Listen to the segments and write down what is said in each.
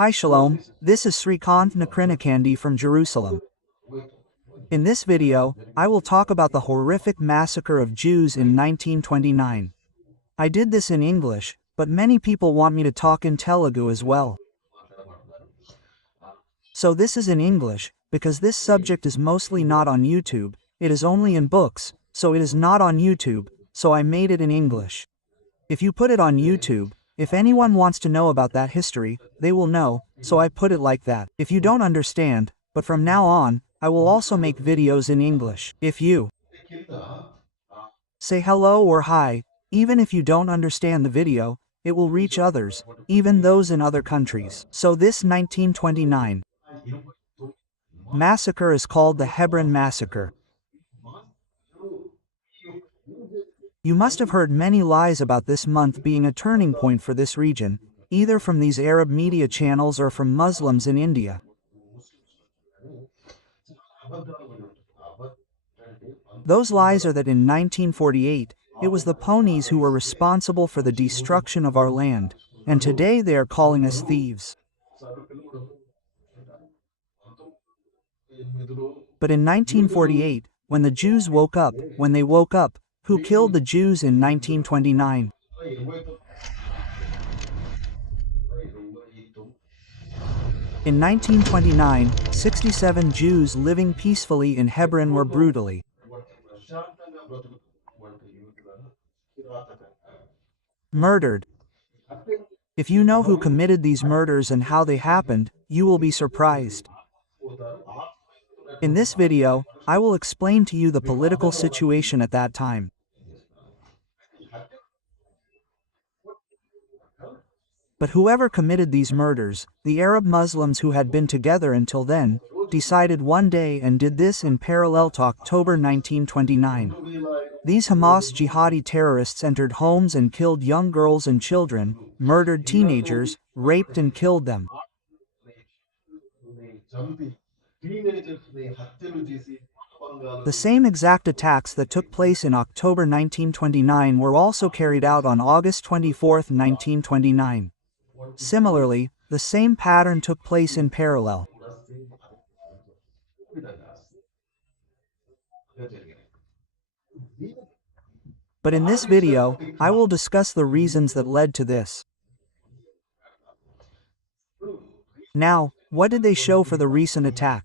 Hi Shalom, this is Srikant Nakrinakandi from Jerusalem. In this video, I will talk about the horrific massacre of Jews in 1929. I did this in English, but many people want me to talk in Telugu as well. So this is in English, because this subject is mostly not on YouTube, it is only in books, so it is not on YouTube, so I made it in English. If you put it on YouTube, if anyone wants to know about that history, they will know, so I put it like that. If you don't understand, but from now on, I will also make videos in English. If you say hello or hi, even if you don't understand the video, it will reach others, even those in other countries. So this 1929 massacre is called the Hebron Massacre. You must have heard many lies about this month being a turning point for this region, either from these Arab media channels or from Muslims in India. Those lies are that in 1948, it was the ponies who were responsible for the destruction of our land, and today they are calling us thieves. But in 1948, when the Jews woke up, who killed the Jews in 1929? In 1929, 67 Jews living peacefully in Hebron were brutally murdered. If you know who committed these murders and how they happened, you will be surprised. In this video, I will explain to you the political situation at that time. But whoever committed these murders, the Arab Muslims who had been together until then, decided one day and did this in parallel to October 1929. These Hamas jihadi terrorists entered homes and killed young girls and children, murdered teenagers, raped and killed them. The same exact attacks that took place in October 1929 were also carried out on August 24, 1929. Similarly, the same pattern took place in parallel. But in this video, I will discuss the reasons that led to this. Now, what did they show for the recent attack?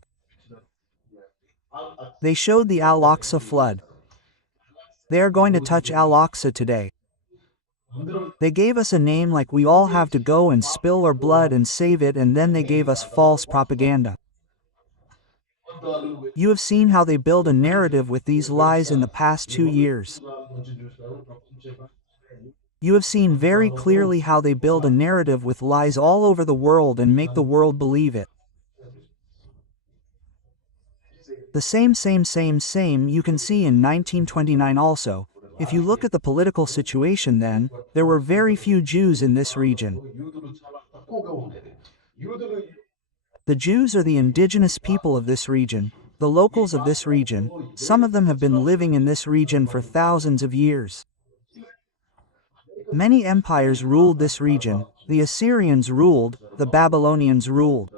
They showed the Al-Aqsa flood. They are going to touch Al-Aqsa today. They gave us a name like we all have to go and spill our blood and save it, and then they gave us false propaganda. You have seen how they build a narrative with these lies in the past 2 years. You have seen very clearly how they build a narrative with lies all over the world and make the world believe it. The same you can see in 1929 also. If you look at the political situation then, there were very few Jews in this region. The Jews are the indigenous people of this region, the locals of this region. Some of them have been living in this region for thousands of years. Many empires ruled this region. The Assyrians ruled, the Babylonians ruled.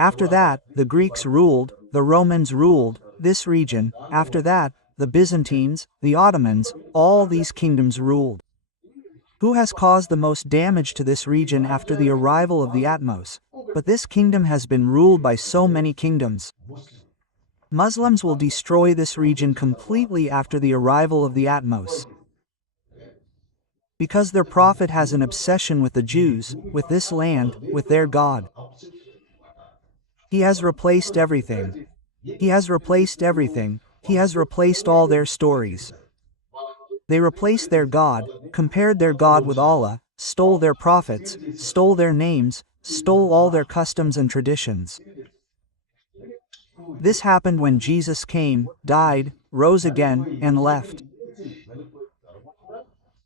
After that, the Greeks ruled, the Romans ruled this region. After that, the Byzantines, the Ottomans, all these kingdoms ruled. Who has caused the most damage to this region after the arrival of the Atmos? But this kingdom has been ruled by so many kingdoms. Muslims will destroy this region completely after the arrival of the Atmos. Because their prophet has an obsession with the Jews, with this land, with their God. He has replaced everything. He has replaced everything. He has replaced all their stories. They replaced their God, compared their God with Allah, stole their prophets, stole their names, stole all their customs and traditions. This happened when Jesus came, died, rose again, and left.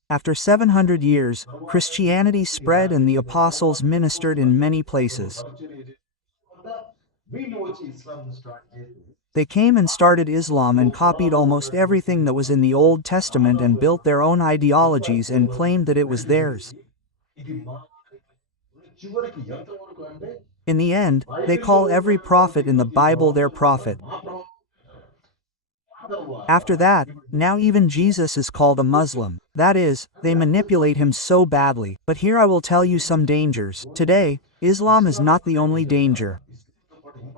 After 700 years, Christianity spread and the apostles ministered in many places. They came and started Islam and copied almost everything that was in the Old Testament and built their own ideologies and claimed that it was theirs. In the end, they call every prophet in the Bible their prophet. After that, now even Jesus is called a Muslim. That is, they manipulate him so badly. But here I will tell you some dangers. Today, Islam is not the only danger.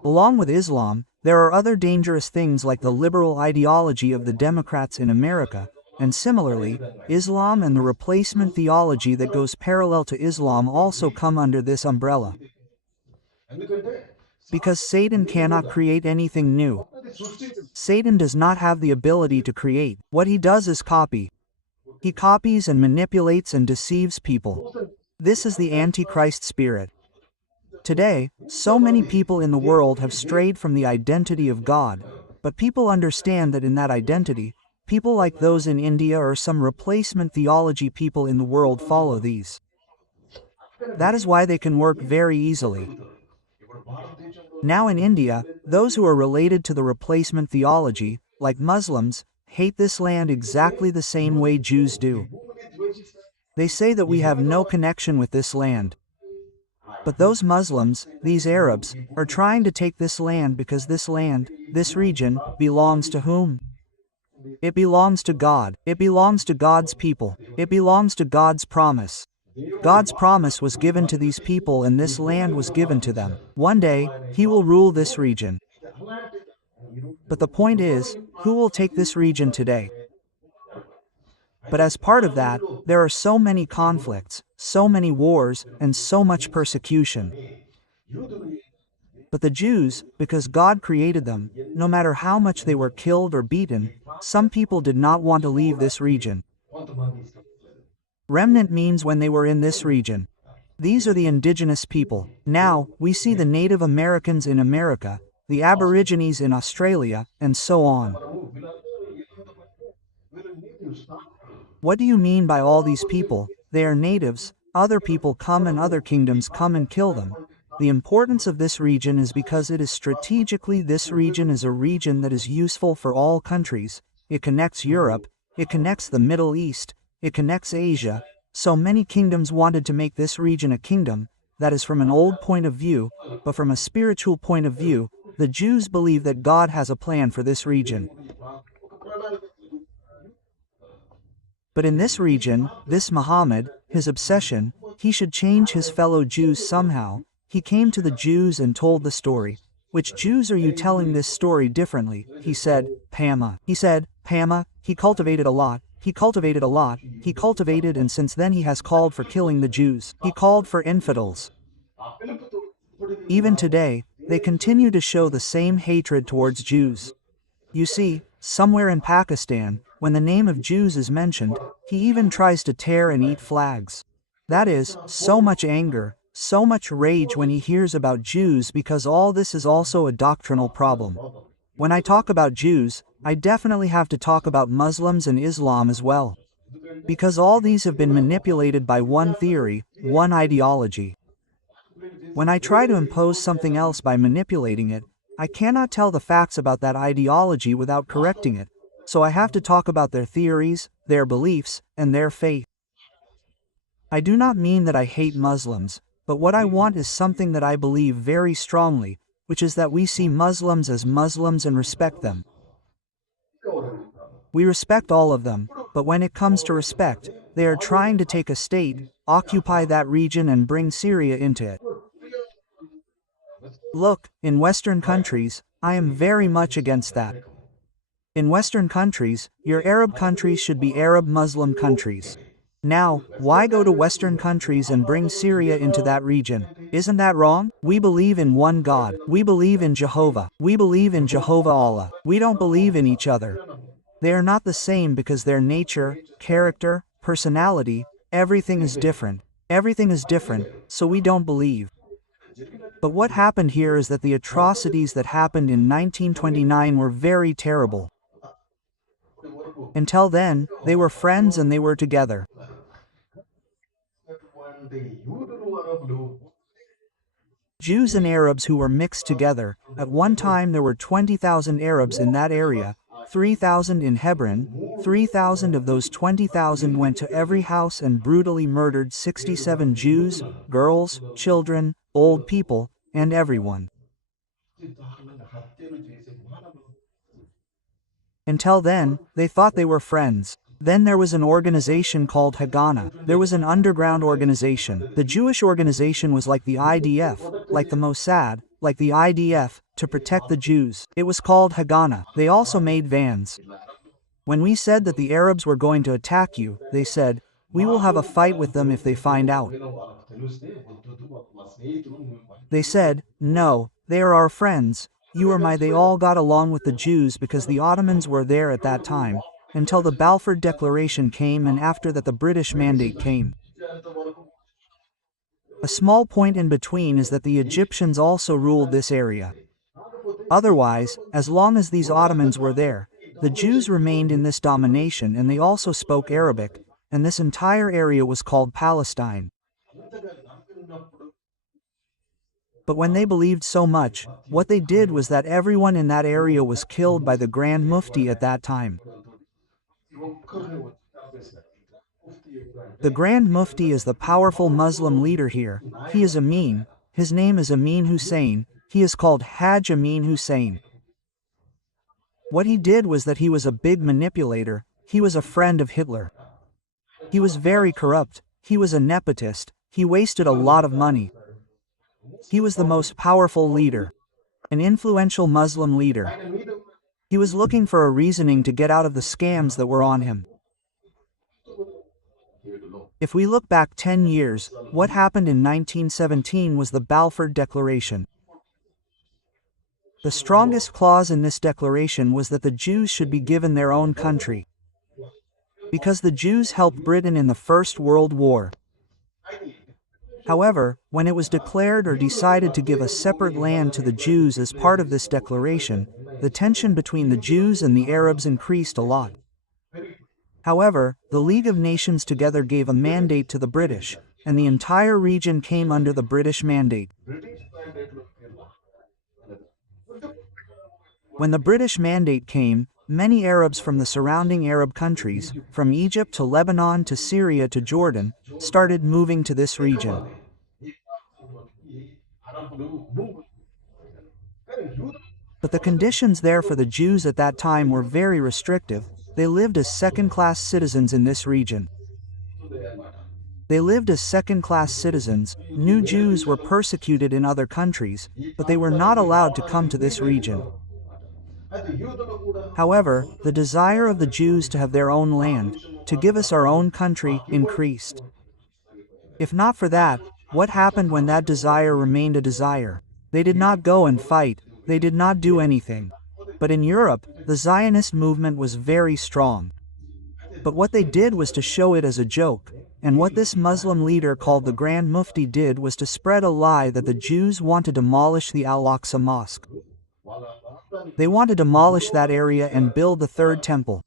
Along with Islam, there are other dangerous things like the liberal ideology of the Democrats in America, and similarly, Islam and the replacement theology that goes parallel to Islam also come under this umbrella. Because Satan cannot create anything new. Satan does not have the ability to create. What he does is copy. He copies and manipulates and deceives people. This is the Antichrist spirit. Today, so many people in the world have strayed from the identity of God, but people understand that in that identity, people like those in India or some replacement theology people in the world follow these. That is why they can work very easily. Now in India, those who are related to the replacement theology, like Muslims, hate this land exactly the same way Jews do. They say that we have no connection with this land. But those Muslims, these Arabs, are trying to take this land because this land, this region, belongs to whom? It belongs to God. It belongs to God's people. It belongs to God's promise. God's promise was given to these people and this land was given to them. One day, He will rule this region. But the point is, who will take this region today? But as part of that, there are so many conflicts, so many wars, and so much persecution. But the Jews, because God created them, no matter how much they were killed or beaten, some people did not want to leave this region. Remnant means when they were in this region. These are the indigenous people. Now, we see the Native Americans in America, the Aborigines in Australia, and so on. What do you mean by all these people? They are natives, other people come and other kingdoms come and kill them. The importance of this region is because it is strategically this region is a region that is useful for all countries. It connects Europe, it connects the Middle East, it connects Asia. So many kingdoms wanted to make this region a kingdom. That is from an old point of view, but from a spiritual point of view, the Jews believe that God has a plan for this region. But in this region, this Muhammad, his obsession, he should change his fellow Jews somehow. He came to the Jews and told the story. Which Jews are you telling this story differently? He said, Pama. He said, Pama, he cultivated a lot. He cultivated a lot, he cultivated, and since then he has called for killing the Jews. He called for infidels. Even today, they continue to show the same hatred towards Jews. You see, somewhere in Pakistan, when the name of Jews is mentioned, he even tries to tear and eat flags. That is, so much anger, so much rage when he hears about Jews, because all this is also a doctrinal problem. When I talk about Jews, I definitely have to talk about Muslims and Islam as well. Because all these have been manipulated by one theory, one ideology. When I try to impose something else by manipulating it, I cannot tell the facts about that ideology without correcting it, so I have to talk about their theories, their beliefs, and their faith. I do not mean that I hate Muslims, but what I want is something that I believe very strongly, which is that we see Muslims as Muslims and respect them. We respect all of them, but when it comes to respect, they are trying to take a state, occupy that region and bring Syria into it. Look, in Western countries, I am very much against that. In Western countries, your Arab countries should be Arab Muslim countries. Now, why go to Western countries and bring Syria into that region? Isn't that wrong? We believe in one God. We believe in Jehovah. We believe in Jehovah Allah. We don't believe in each other. They are not the same because their nature, character, personality, everything is different. Everything is different, so we don't believe. But what happened here is that the atrocities that happened in 1929 were very terrible. Until then, they were friends and they were together. Jews and Arabs who were mixed together. At one time there were 20,000 Arabs in that area, 3,000 in Hebron. 3,000 of those 20,000 went to every house and brutally murdered 67 Jews, girls, children, old people, and everyone. Until then, they thought they were friends. Then there was an organization called Haganah. There was an underground organization. The Jewish organization was like the IDF, like the Mossad, like the IDF, to protect the Jews. It was called Haganah. They also made vans. When we said that the Arabs were going to attack you, they said, "We will have a fight with them if they find out." They said, "No, they are our friends. You are my." They all got along with the Jews because the Ottomans were there at that time, until the Balfour Declaration came, and after that the British Mandate came. A small point in between is that the Egyptians also ruled this area. Otherwise, as long as these Ottomans were there, the Jews remained in this domination, and they also spoke Arabic, and this entire area was called Palestine. But when they believed so much, what they did was that everyone in that area was killed by the Grand Mufti at that time. The Grand Mufti is the powerful Muslim leader here. He is Amin. His name is Amin Hussein. He is called Hajj Amin Hussein. What he did was that he was a big manipulator. He was a friend of Hitler. He was very corrupt. He was a nepotist. He wasted a lot of money. He was the most powerful leader, an influential Muslim leader. He was looking for a reasoning to get out of the scams that were on him. If we look back 10 years, what happened in 1917 was the Balfour Declaration. The strongest clause in this declaration was that the Jews should be given their own country, because the Jews helped Britain in the First World War. However, when it was declared or decided to give a separate land to the Jews as part of this declaration, the tension between the Jews and the Arabs increased a lot. However, the League of Nations together gave a mandate to the British, and the entire region came under the British mandate. When the British mandate came, many Arabs from the surrounding Arab countries, from Egypt to Lebanon to Syria to Jordan, started moving to this region. But the conditions there for the Jews at that time were very restrictive. They lived as second-class citizens in this region. They lived as second-class citizens. New Jews were persecuted in other countries, but they were not allowed to come to this region. However, the desire of the Jews to have their own land, to give us our own country, increased. If not for that, what happened when that desire remained a desire? They did not go and fight, they did not do anything. But in Europe, the Zionist movement was very strong. But what they did was to show it as a joke, and what this Muslim leader called the Grand Mufti did was to spread a lie that the Jews want to demolish the Al-Aqsa Mosque. They want to demolish that area and build the third temple.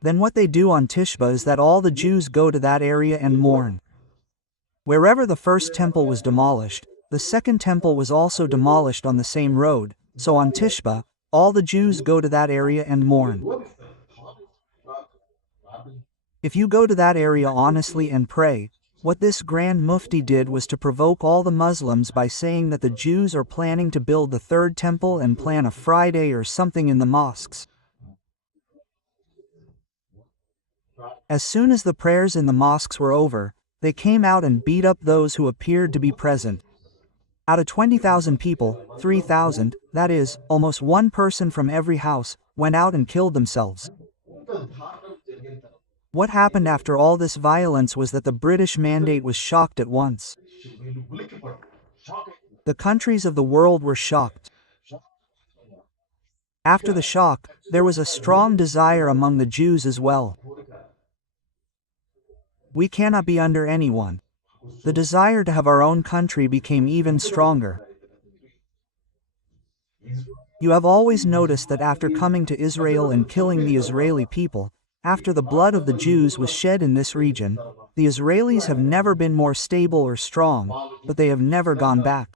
Then what they do on Tishba is that all the Jews go to that area and mourn. Wherever the first temple was demolished, the second temple was also demolished on the same road, so on Tishba, all the Jews go to that area and mourn. If you go to that area honestly and pray, what this Grand Mufti did was to provoke all the Muslims by saying that the Jews are planning to build the third temple and plan a Friday or something in the mosques. As soon as the prayers in the mosques were over, they came out and beat up those who appeared to be present. Out of 20,000 people, 3,000, that is, almost one person from every house, went out and killed themselves. What happened after all this violence was that the British mandate was shocked at once. The countries of the world were shocked. After the shock, there was a strong desire among the Jews as well. We cannot be under anyone. The desire to have our own country became even stronger. You have always noticed that after coming to Israel and killing the Israeli people, after the blood of the Jews was shed in this region, the Israelis have never been more stable or strong, but they have never gone back.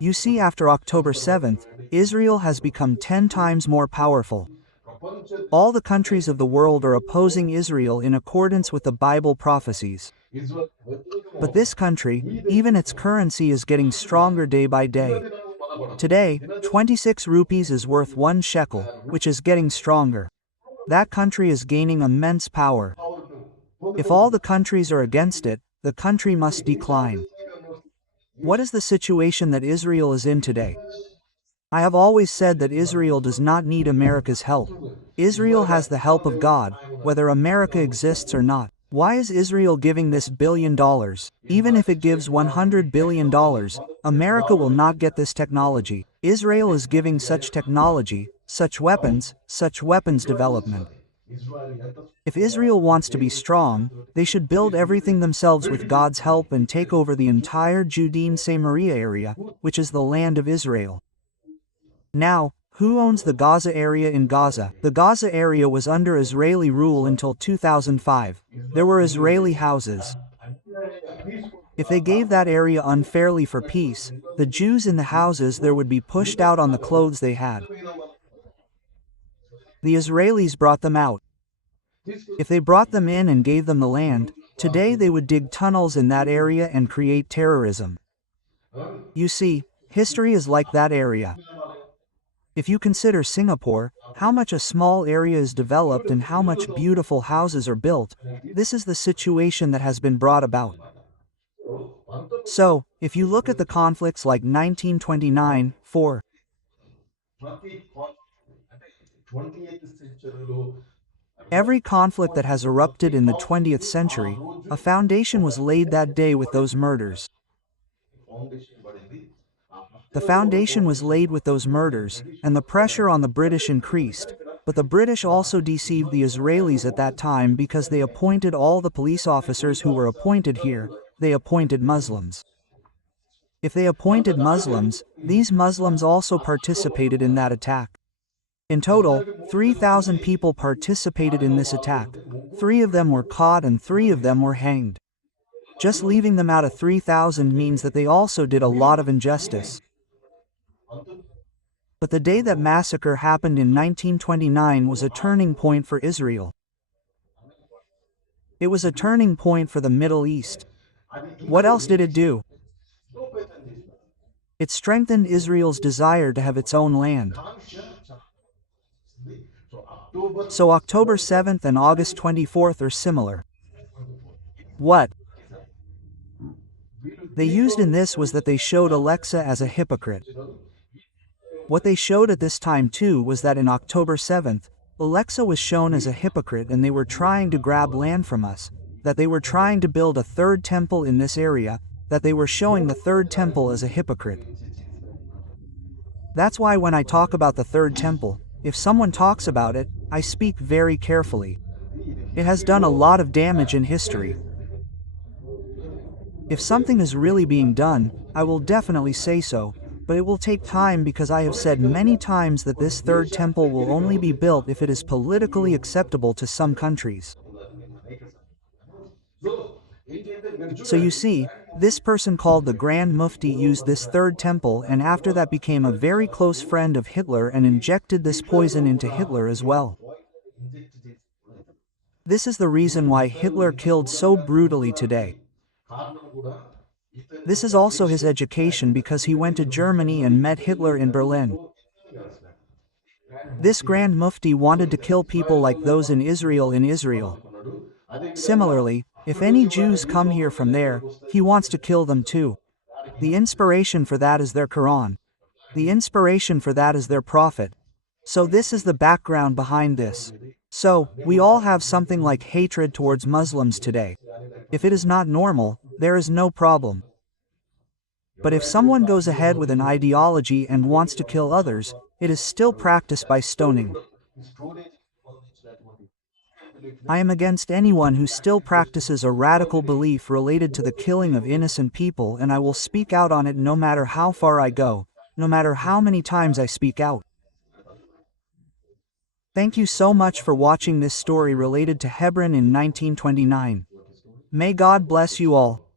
You see, after October 7th, Israel has become 10 times more powerful. All the countries of the world are opposing Israel in accordance with the Bible prophecies. But this country, even its currency is getting stronger day by day. Today, 26 rupees is worth 1 shekel, which is getting stronger. That country is gaining immense power. If all the countries are against it, the country must decline. What is the situation that Israel is in today? I have always said that Israel does not need America's help. Israel has the help of God, whether America exists or not. Why is Israel giving this $1 billion? Even if it gives $100 billion, America will not get this technology. Israel is giving such technology, such weapons development. If Israel wants to be strong, they should build everything themselves with God's help and take over the entire Judean Samaria area, which is the land of Israel. Now, who owns the Gaza area in Gaza? The Gaza area was under Israeli rule until 2005. There were Israeli houses. If they gave that area unfairly for peace, the Jews in the houses there would be pushed out on the clothes they had. The Israelis brought them out. If they brought them in and gave them the land, today they would dig tunnels in that area and create terrorism. You see, history is like that area. If you consider Singapore, how much a small area is developed and how much beautiful houses are built, this is the situation that has been brought about. So, if you look at the conflicts like 1929, 4. Every conflict that has erupted in the 20th century, a foundation was laid that day with those murders. The foundation was laid with those murders, and the pressure on the British increased, but the British also deceived the Israelis at that time because they appointed all the police officers who were appointed here, they appointed Muslims. If they appointed Muslims, these Muslims also participated in that attack. In total, 3,000 people participated in this attack. 3 of them were caught and 3 of them were hanged. Just leaving them out of 3,000 means that they also did a lot of injustice. But the day that massacre happened in 1929 was a turning point for Israel. It was a turning point for the Middle East. What else did it do? It strengthened Israel's desire to have its own land. So October 7th and August 24th are similar. What they used in this was that they showed Alexa as a hypocrite. What they showed at this time too was that in October 7th, Alexa was shown as a hypocrite and they were trying to grab land from us, that they were trying to build a third temple in this area, that they were showing the third temple as a hypocrite. That's why when I talk about the third temple, if someone talks about it, I speak very carefully. It has done a lot of damage in history. If something is really being done, I will definitely say so, but it will take time because I have said many times that this third temple will only be built if it is politically acceptable to some countries. So you see, this person called the Grand Mufti used this third temple and after that became a very close friend of Hitler and injected this poison into Hitler as well. This is the reason why Hitler killed so brutally today. This is also his education because he went to Germany and met Hitler in Berlin. This Grand Mufti wanted to kill people like those in Israel. Similarly, if any Jews come here from there, he wants to kill them too. The inspiration for that is their Quran. The inspiration for that is their prophet. So this is the background behind this. So, we all have something like hatred towards Muslims today. If it is not normal, there is no problem. But if someone goes ahead with an ideology and wants to kill others, it is still practiced by stoning. I am against anyone who still practices a radical belief related to the killing of innocent people, and I will speak out on it no matter how far I go, no matter how many times I speak out. Thank you so much for watching this story related to Hebron in 1929. May God bless you all.